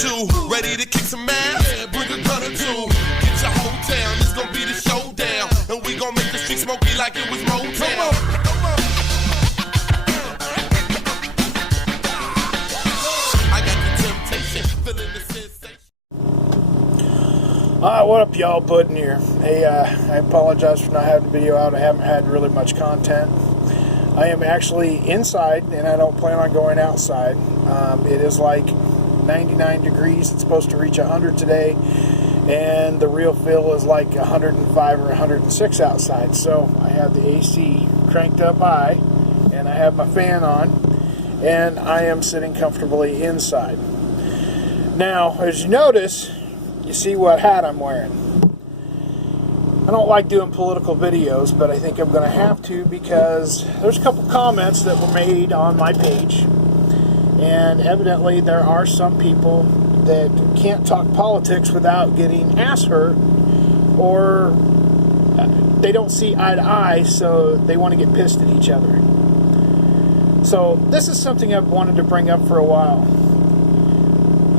two. Ready to kick some ass? Yeah, bring a gun or two. Get your whole town, it's gonna be the showdown. And we gonna make the street smoky like it was Motown. Come on, come on. I got the temptation, feeling the sensation. What up, y'all? Puddin' here. Hey, I apologize for not having a video out. I haven't had really much content. I am actually inside, and I don't plan on going outside. It is like 99 degrees. It's supposed to reach 100 today, and the real feel is like 105 or 106 outside. So I have the AC cranked up high, and I have my fan on, and I am sitting comfortably inside. Now, as you notice, you see what hat I'm wearing. I don't like doing political videos, but I think I'm going to have to because there's a couple comments that were made on my page, and evidently there are some people that can't talk politics without getting ass hurt, or they don't see eye to eye, so they want to get pissed at each other. So this is something I've wanted to bring up for a while.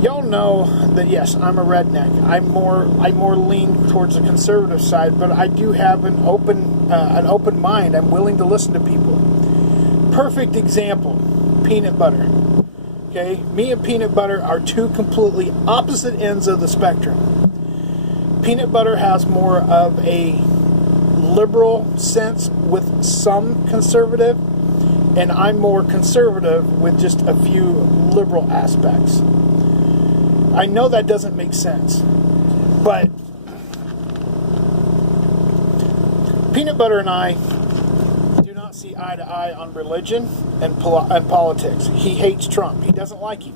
Y'all know that yes, I'm a redneck. I more lean towards the conservative side, but I do have an open mind. I'm willing to listen to people. Perfect example: peanut butter. Okay, me and peanut butter are two completely opposite ends of the spectrum. Peanut butter has more of a liberal sense with some conservative, and I'm more conservative with just a few liberal aspects. I know that doesn't make sense, but peanut butter and I do not see eye to eye on religion and politics. He hates Trump. He doesn't like him.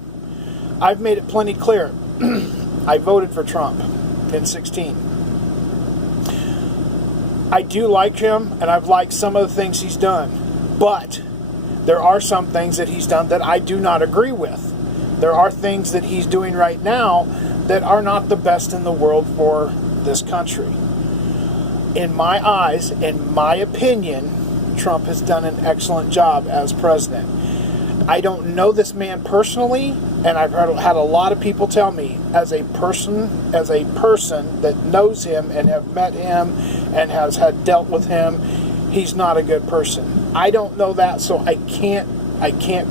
I've made it plenty clear. I voted for Trump in 2016. I do like him, and I've liked some of the things he's done, but there are some things that he's done that I do not agree with. There are things that he's doing right now that are not the best in the world for this country. In my eyes, in my opinion, Trump has done an excellent job as president. I don't know this man personally, and I've had a lot of people tell me, as a person that knows him and have met him and has had dealt with him, he's not a good person. I don't know that, so I can't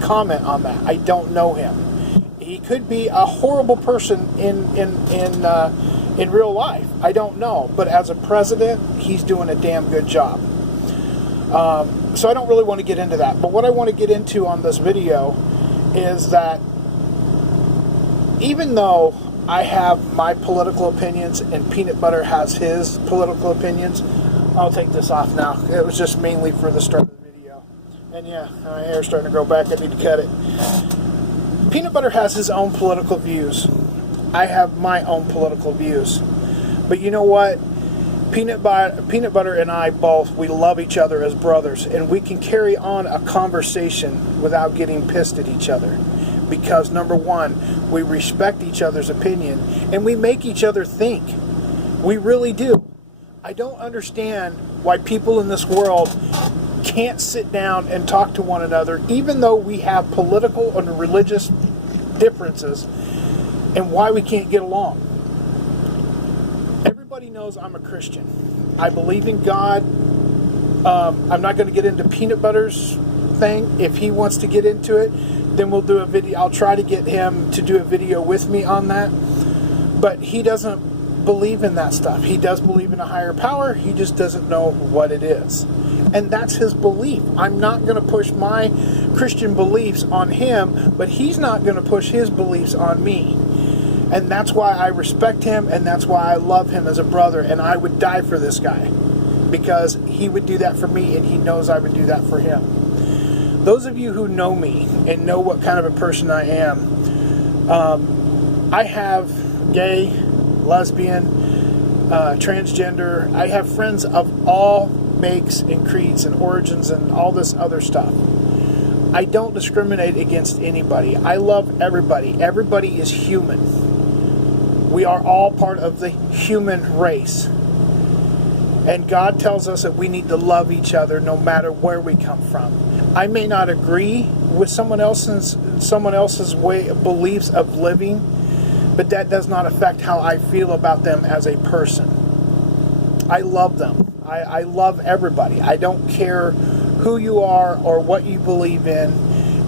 comment on that. I don't know him. He could be a horrible person in real life. I don't know. But as a president, he's doing a damn good job. So I don't really want to get into that. But what I want to get into on this video is that even though I have my political opinions and Peanut Butter has his political opinions, I'll take this off now. It was just mainly for the start of the video. And yeah, my hair's starting to grow back. I need to cut it. Peanut Butter has his own political views. I have my own political views. But you know what? Peanut Butter and I both, we love each other as brothers. And we can carry on a conversation without getting pissed at each other. Because number one, we respect each other's opinion. And we make each other think. We really do. I don't understand why people in this world can't sit down and talk to one another, even though we have political and religious differences, and why we can't get along. Everybody knows I'm a Christian. I believe in God. I'm not going to get into Peanut Butter's thing. If he wants to get into it, then we'll do a video. I'll try to get him to do a video with me on that. But he doesn't believe in that stuff. He does believe in a higher power. He just doesn't know what it is. And that's his belief. I'm not going to push my Christian beliefs on him, but he's not going to push his beliefs on me. And that's why I respect him, and that's why I love him as a brother, and I would die for this guy. Because he would do that for me, and he knows I would do that for him. Those of you who know me and know what kind of a person I am, I have gay, lesbian, transgender. I have friends of all makes and creeds and origins and all this other stuff. I don't discriminate against anybody. I love everybody. Everybody is human. We are all part of the human race. And God tells us that we need to love each other no matter where we come from. I may not agree with someone else's way of beliefs of living, But that does not affect how I feel about them as a person. I love them. I love everybody. I don't care who you are or what you believe in.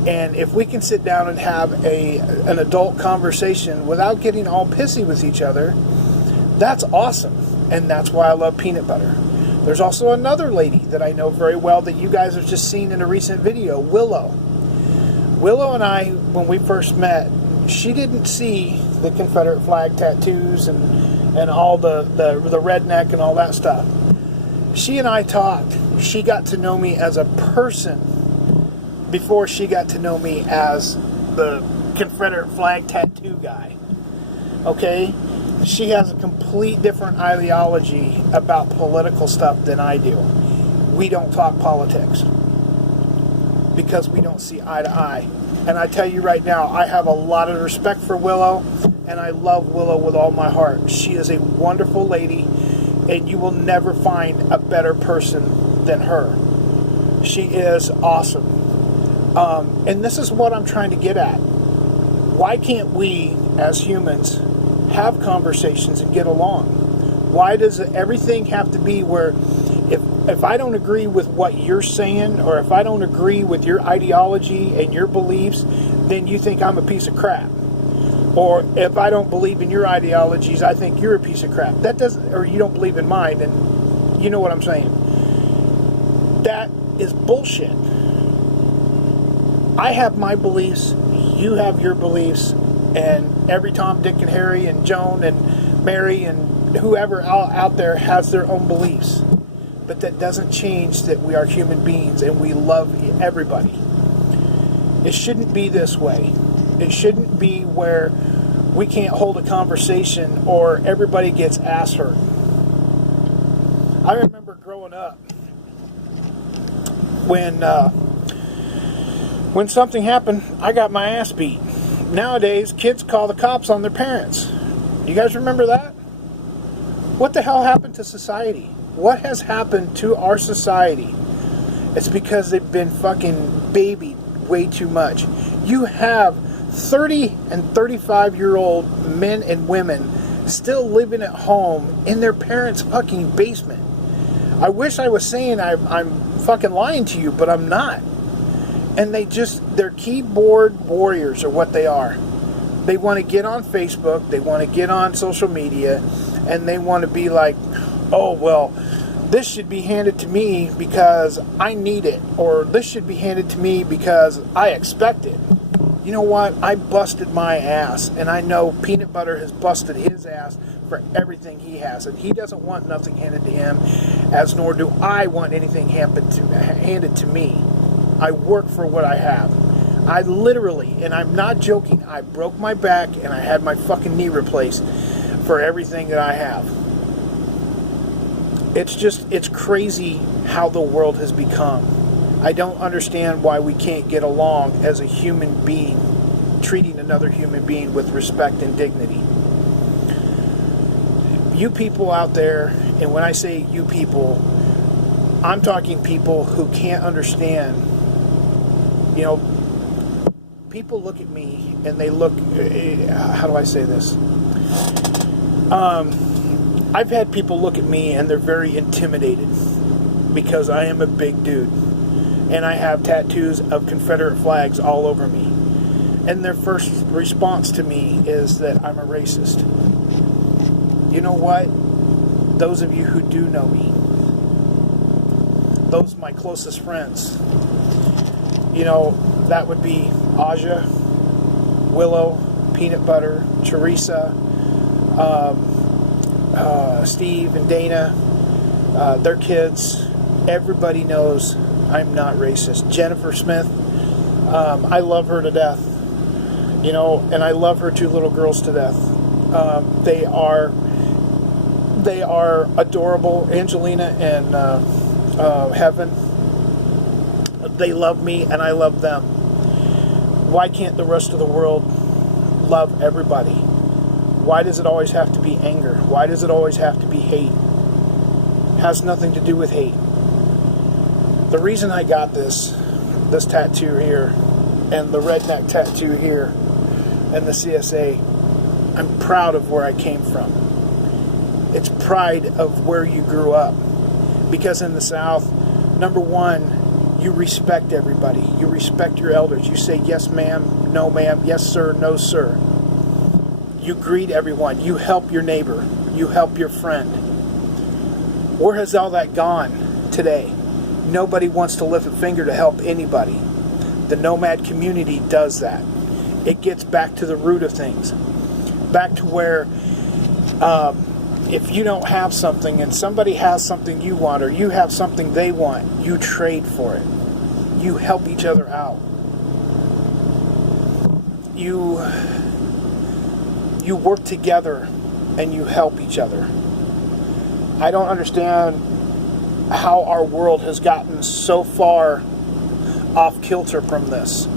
And if we can sit down and have an adult conversation without getting all pissy with each other, that's awesome. And that's why I love peanut butter. There's also another lady that I know very well that you guys have just seen in a recent video, Willow. Willow and I, when we first met, she didn't see the Confederate flag tattoos and all the redneck and all that stuff. She and I talked. She got to know me as a person before she got to know me as the Confederate flag tattoo guy. Okay? She has a complete different ideology about political stuff than I do. We don't talk politics because we don't see eye to eye. And I tell you right now, I have a lot of respect for Willow, and I love Willow with all my heart. She is a wonderful lady, and you will never find a better person than her. She is awesome. And this is what I'm trying to get at. Why can't we, as humans, have conversations and get along? Why does everything have to be where if I don't agree with what you're saying, or if I don't agree with your ideology and your beliefs, then you think I'm a piece of crap? Or if I don't believe in your ideologies, I think you're a piece of crap. That doesn't, or you don't believe in mine, and you know what I'm saying. That is bullshit. I have my beliefs, you have your beliefs, and every Tom, Dick, and Harry, and Joan, and Mary, and whoever out there has their own beliefs. But that doesn't change that we are human beings and we love everybody. It shouldn't be this way. It shouldn't be where we can't hold a conversation or everybody gets ass hurt. I remember growing up when something happened, I got my ass beat. Nowadays, kids call the cops on their parents. You guys remember that? What the hell happened to society? What has happened to our society? It's because they've been fucking babied way too much. You have 30 and 35-year-old men and women still living at home in their parents' fucking basement. I wish I was saying I'm fucking lying to you, but I'm not. And they're keyboard warriors are what they are. They want to get on Facebook, they want to get on social media, and they want to be like, oh, well, this should be handed to me because I need it, or this should be handed to me because I expect it. You know what? I busted my ass, and I know Peanut Butter has busted his ass for everything he has, and he doesn't want nothing handed to him, as nor do I want anything handed to me. I work for what I have. I literally, and I'm not joking, I broke my back and I had my fucking knee replaced for everything that I have. It's crazy how the world has become. I don't understand why we can't get along as a human being, treating another human being with respect and dignity. You people out there, and when I say you people, I'm talking people who can't understand. You know, people look at me and they look, how do I say this? I've had people look at me and they're very intimidated because I am a big dude and I have tattoos of Confederate flags all over me. And their first response to me is that I'm a racist. You know what? Those of you who do know me, those my closest friends, you know, that would be Aja, Willow, Peanut Butter, Teresa, Steve and Dana, their kids. Everybody knows I'm not racist. Jennifer Smith, I love her to death. You know, and I love her two little girls to death. They are adorable. Angelina and Heaven. They love me and I love them. Why can't the rest of the world love everybody? Why does it always have to be anger? Why does it always have to be hate? It has nothing to do with hate. The reason I got this tattoo here, and the redneck tattoo here, and the CSA, I'm proud of where I came from. It's pride of where you grew up. Because in the South, number one, you respect everybody. You respect your elders. You say, yes, ma'am, no, ma'am, yes, sir, no, sir. You greet everyone. You help your neighbor. You help your friend. Where has all that gone today? Nobody wants to lift a finger to help anybody. The nomad community does that. It gets back to the root of things. Back to where if you don't have something and somebody has something you want, or you have something they want, you trade for it. You help each other out. You work together and you help each other. I don't understand how our world has gotten so far off kilter from this.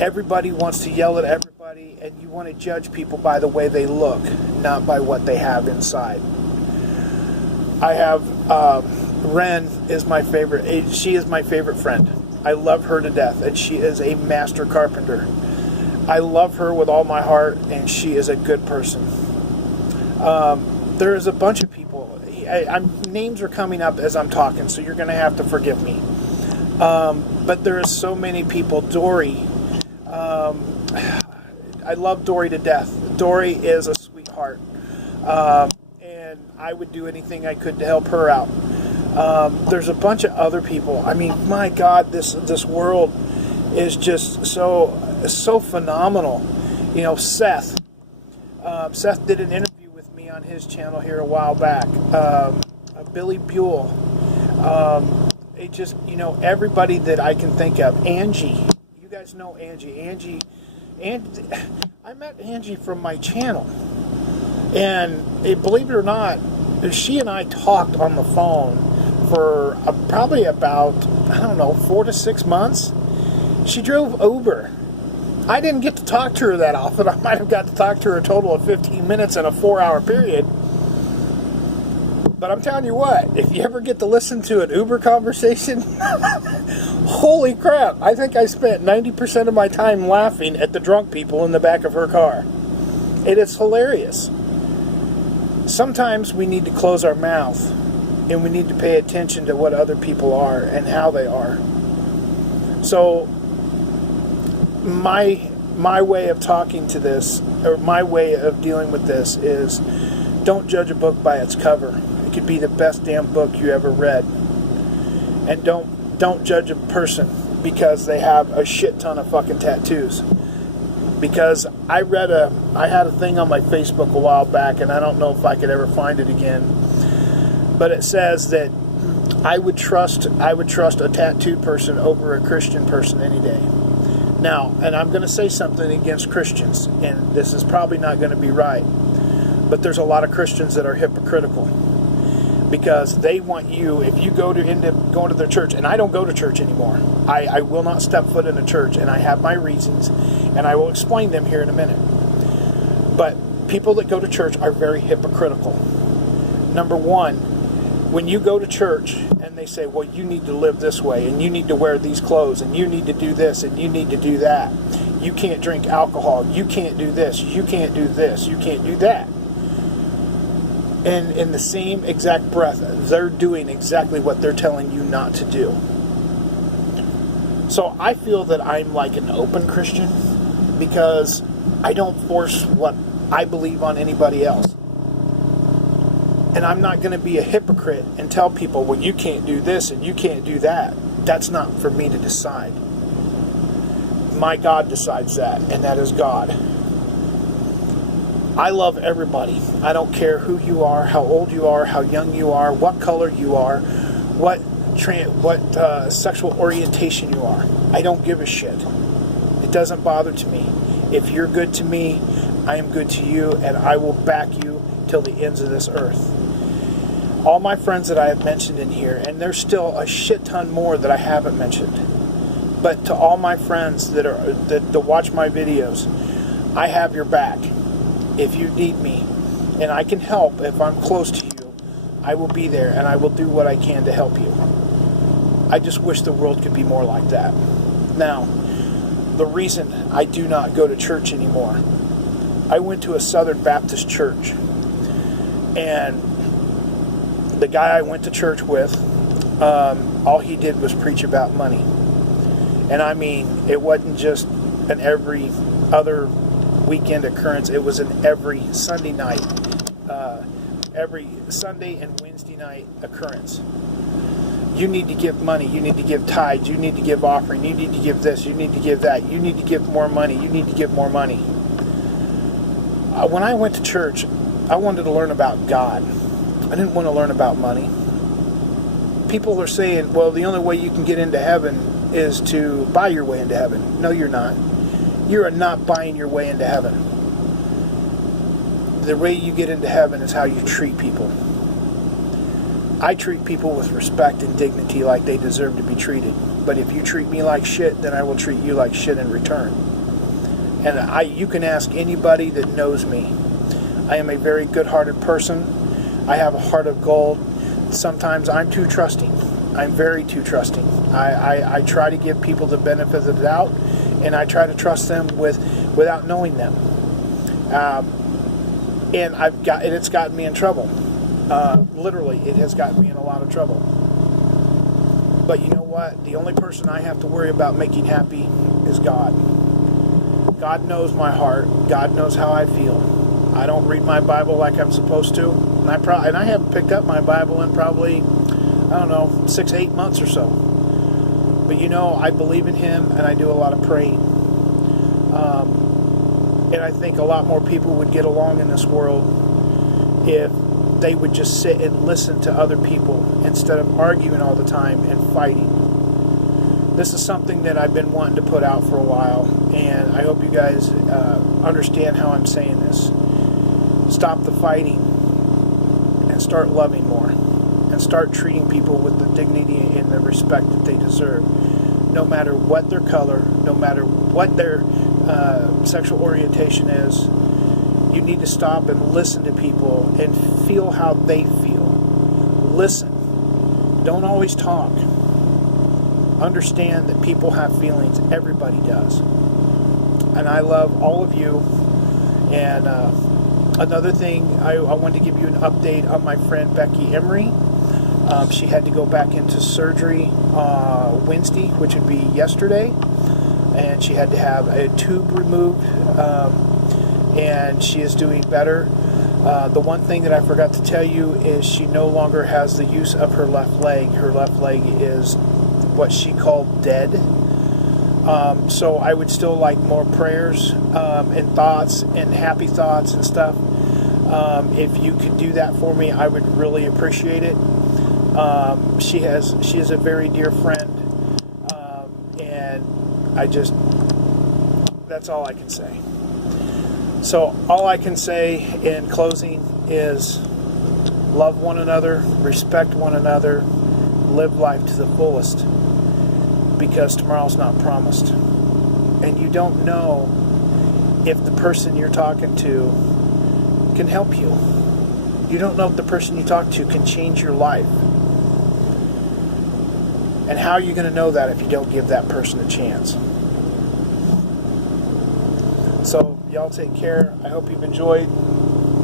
Everybody wants to yell at everybody, and you want to judge people by the way they look, not by what they have inside. I have Ren is my favorite. She is my favorite friend. I love her to death, and she is a master carpenter. I love her with all my heart, and she is a good person. There is a bunch of people. Names are coming up as I'm talking, so you're going to have to forgive me. But there is so many people. Dory. I love Dory to death. Dory is a sweetheart. And I would do anything I could to help her out. There's a bunch of other people. I mean, my God, this world is just so phenomenal. You know, Seth. Seth did an interview with me on his channel here a while back. Billy Buell. It just, you know, everybody that I can think of. Angie. You guys know Angie. Angie, I met Angie from my channel. And believe it or not, she and I talked on the phone for probably about, 4 to 6 months. She drove Uber. I didn't get to talk to her that often. I might have got to talk to her a total of 15 minutes in a 4-hour period. But I'm telling you what, if you ever get to listen to an Uber conversation, holy crap, I think I spent 90% of my time laughing at the drunk people in the back of her car. It is hilarious. Sometimes we need to close our mouth, and we need to pay attention to what other people are and how they are. So, my way of talking to this, or my way of dealing with this is, don't judge a book by its cover. It could be the best damn book you ever read. And don't judge a person because they have a shit ton of fucking tattoos. Because I had a thing on my Facebook a while back, and I don't know if I could ever find it again. But it says that I would trust a tattooed person over a Christian person any day. Now, and I'm going to say something against Christians, and this is probably not going to be right, but there's a lot of Christians that are hypocritical because they want you, if you end up going to their church, and I don't go to church anymore. I will not step foot in a church, and I have my reasons, and I will explain them here in a minute. But people that go to church are very hypocritical. Number one, when you go to church and they say, well, you need to live this way, and you need to wear these clothes, and you need to do this, and you need to do that. You can't drink alcohol. You can't do this. You can't do this. You can't do that. And in the same exact breath, they're doing exactly what they're telling you not to do. So I feel that I'm like an open Christian because I don't force what I believe on anybody else. And I'm not going to be a hypocrite and tell people, well, you can't do this and you can't do that. That's not for me to decide. My God decides that, and that is God. I love everybody. I don't care who you are, how old you are, how young you are, what color you are, what sexual orientation you are. I don't give a shit. It doesn't bother to me. If you're good to me, I am good to you, and I will back you till the ends of this earth. All my friends that I have mentioned in here, and there's still a shit ton more that I haven't mentioned, but to all my friends that watch my videos, I have your back. If you need me, and I can help if I'm close to you, I will be there, and I will do what I can to help you. I just wish the world could be more like that. Now, the reason I do not go to church anymore, I went to a Southern Baptist church, and the guy I went to church with, all he did was preach about money. And I mean, it wasn't just an every other weekend occurrence. It was an every Sunday night, every Sunday and Wednesday night occurrence. You need to give money. You need to give tithes. You need to give offering. You need to give this. You need to give that. You need to give more money. You need to give more money. When I went to church, I wanted to learn about God. I didn't want to learn about money. People are saying, well, the only way you can get into heaven is to buy your way into heaven. No, you're not. You are not buying your way into heaven. The way you get into heaven is how you treat people. I treat people with respect and dignity like they deserve to be treated. But if you treat me like shit, then I will treat you like shit in return. And you can ask anybody that knows me. I am a very good-hearted person. I have a heart of gold. Sometimes I'm too trusting. I'm very too trusting. I try to give people the benefit of the doubt, and I try to trust them without knowing them. And it's gotten me in trouble. Literally, it has gotten me in a lot of trouble. But you know what? The only person I have to worry about making happy is God. God knows my heart. God knows how I feel. I don't read my Bible like I'm supposed to. And I haven't picked up my Bible in probably, 6-8 months or so. But I believe in Him, and I do a lot of praying. And I think a lot more people would get along in this world if they would just sit and listen to other people instead of arguing all the time and fighting. This is something that I've been wanting to put out for a while, and I hope you guys understand how I'm saying this. Stop the fighting and start loving more, and start treating people with the dignity and the respect that they deserve, no matter what their color, no matter what their sexual orientation is. You need to stop and listen to people and feel how they feel. Listen. Don't always talk. Understand that people have feelings. Everybody does. And I love all of you. And another thing, I wanted to give you an update on my friend Becky Emery. She had to go back into surgery Wednesday, which would be yesterday. And she had to have a tube removed. And she is doing better. The one thing that I forgot to tell you is she no longer has the use of her left leg. Her left leg is what she called dead. So I would still like more prayers and thoughts and happy thoughts and stuff. If you could do that for me, I would really appreciate it. She is a very dear friend, and that's all I can say. So all I can say in closing is love one another, respect one another, live life to the fullest, because tomorrow's not promised. And you don't know if the person you're talking to can help you. You don't know if the person you talk to can change your life. And how are you going to know that if you don't give that person a chance? So y'all take care. I hope you've enjoyed,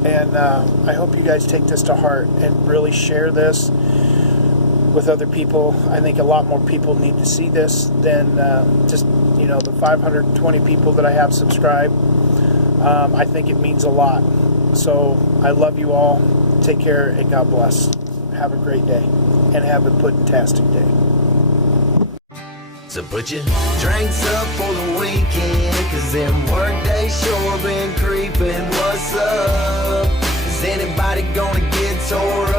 and I hope you guys take this to heart and really share this with other people. I think a lot more people need to see this than just the 520 people that I have subscribed. I think it means a lot. So I love you all. Take care, and God bless. Have a great day, and have a pudding-tastic day. So put your drinks up for the weekend, 'cause them work days sure been creeping. What's up? Is anybody gonna get tore